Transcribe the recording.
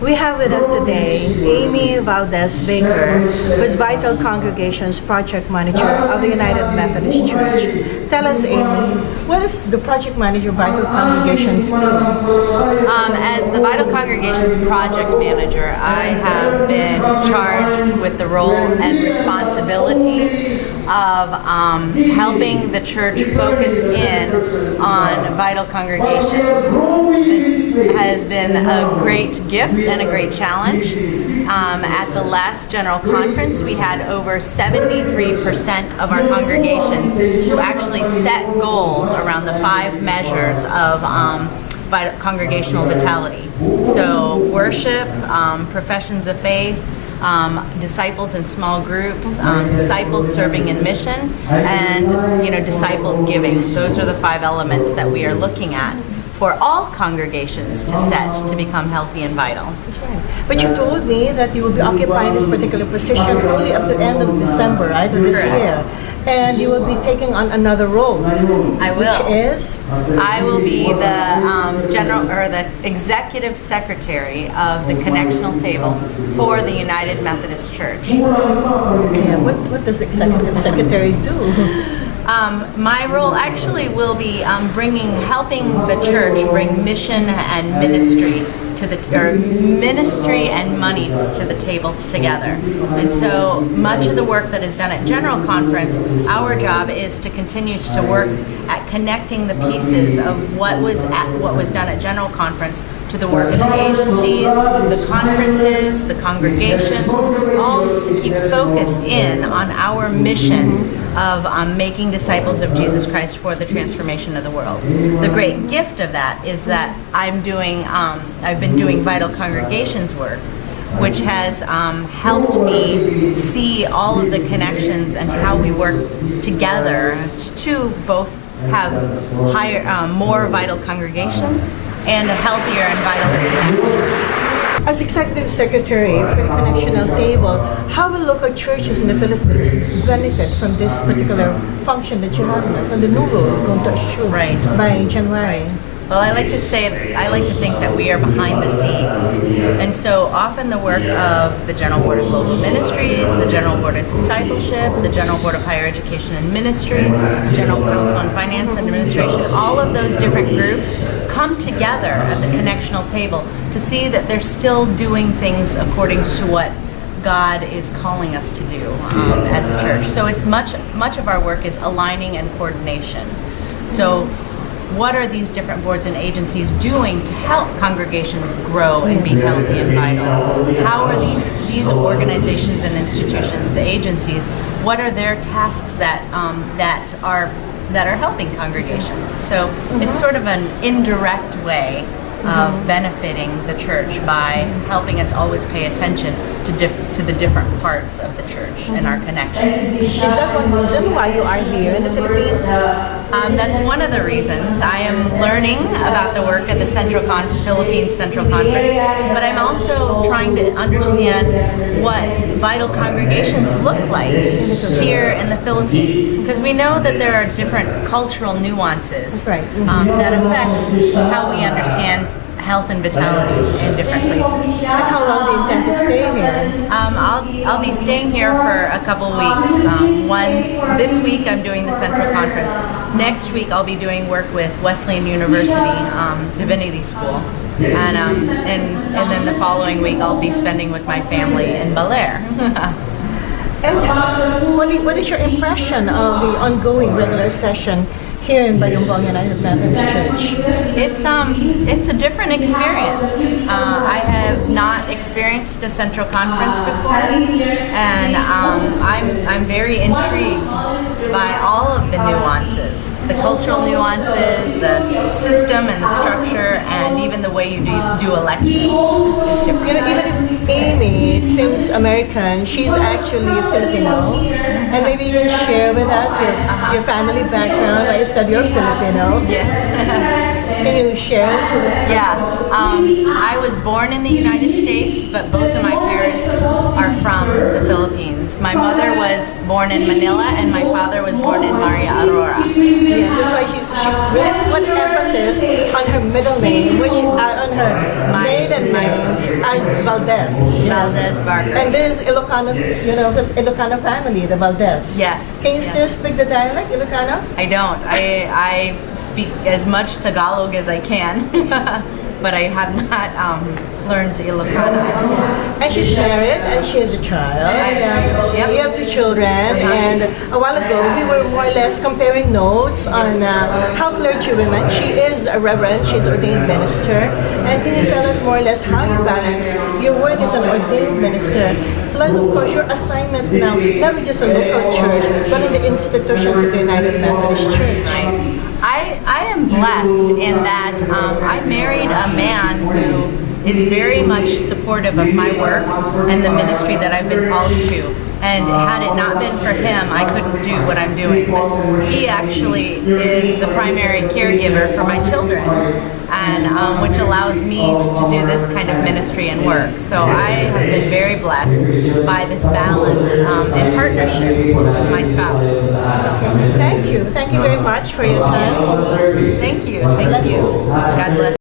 We have with us today Amy Valdez-Barker, who is Vital Congregations Project Manager of the United Methodist Church. Tell us, Amy, what does the Project Manager Vital Congregations do? As the Vital Congregations Project Manager, I have been charged with the role and responsibility of helping the church focus in on vital congregations. This has been a great gift and a great challenge. At the last General Conference, we had over 73% of our congregations who actually set goals around the 5 measures of congregational vitality. So worship, professions of faith, disciples in small groups, disciples serving in mission, and disciples giving. Those are the 5 elements that we are looking at for all congregations to set to become healthy and vital. Okay. But you told me that you will be occupying this particular position only up to the end of December, right, of this year. And you will be taking on another role. I will. Which is? I will be the executive secretary of the Connectional table for the United Methodist Church. Yeah, what does executive secretary do? My role actually will be helping the church bring mission and ministry ministry and money to the table together. And so much of the work that is done at General Conference, our job is to continue to work at connecting the pieces of what was done at General Conference to the work of the agencies, the conferences, the congregations, all to keep focused in on our mission of making disciples of Jesus Christ for the transformation of the world. The great gift of that is that I've been doing Vital Congregations work, which has helped me see all of the connections and how we work together to both have more vital congregations and a healthier and vital connection. As Executive Secretary for the Connectional Table, how will local churches in the Philippines benefit from this particular function that you have now, from the new role you're going to assume by January? Well, I like to think that we are behind the scenes. And so often the work of the General Board of Global Ministries, the General Board of Discipleship, the General Board of Higher Education and Ministry, General Council on Finance and Administration, all of those different groups come together at the Connectional table to see that they're still doing things according to what God is calling us to do as a church. So it's much of our work is aligning and coordination. So what are these different boards and agencies doing to help congregations grow and be healthy and vital? How are these organizations and institutions, the agencies, what are their tasks that are helping congregations? So it's sort of an indirect way of benefiting the church by helping us always pay attention to the different parts of the church and our connection. Is that one reason why you are here in the Philippines? That's one of the reasons. I am learning about the work at the Philippines Central Conference, but I'm also trying to understand what vital congregations look like here in the Philippines, because we know that there are different cultural nuances that affect how we understand health and vitality in different places. So how long do you intend to stay here? I'll be staying here for a couple weeks. This week I'm doing the Central Conference. Next week I'll be doing work with Wesleyan University Divinity School, and then the following week I'll be spending with my family in Bel Air. And what is your impression of the ongoing regular session here in Bayongbong United Methodist Church? It's a different experience. I have not experienced a Central Conference before, and I'm very intrigued by all of the nuances, the cultural nuances, the system and the structure, and even the way you do elections is different. Even if Amy seems American, she's actually a Filipino. And maybe you can share with us your family background. I said you're Filipino. Yes. Can you share? Yes. I was born in the United States, but both of my parents are from the Philippines. My mother was born in Manila, and my father was born in Maria Aurora. Yes, that's why she really put emphasis on her middle name, which on her maiden name as Valdez. Valdez-Barker. And this is Ilocano, Ilocano family, the Valdez. Yes. Can you yes. still speak the dialect, Ilocano? I don't. I speak as much Tagalog as I can, but I have not learned Ilocano. And she's married, and she has a child. Yep. We have 2 children, and a while ago we were more or less comparing notes on how clergy women. She is a reverend, she's an ordained minister. And can you tell us more or less how you balance your work as an ordained minister, plus of course your assignment now, not just a local church, but in the institutions of the United Methodist Church? I am blessed in that I married a man who is very much supportive of my work and the ministry that I've been called to. And had it not been for him, I couldn't do what I'm doing. But he actually is the primary caregiver for my children, and which allows me to do this kind of ministry and work. So I have been very blessed by this balance and partnership with my spouse. So, Thank you very much for your time. thank you. God bless.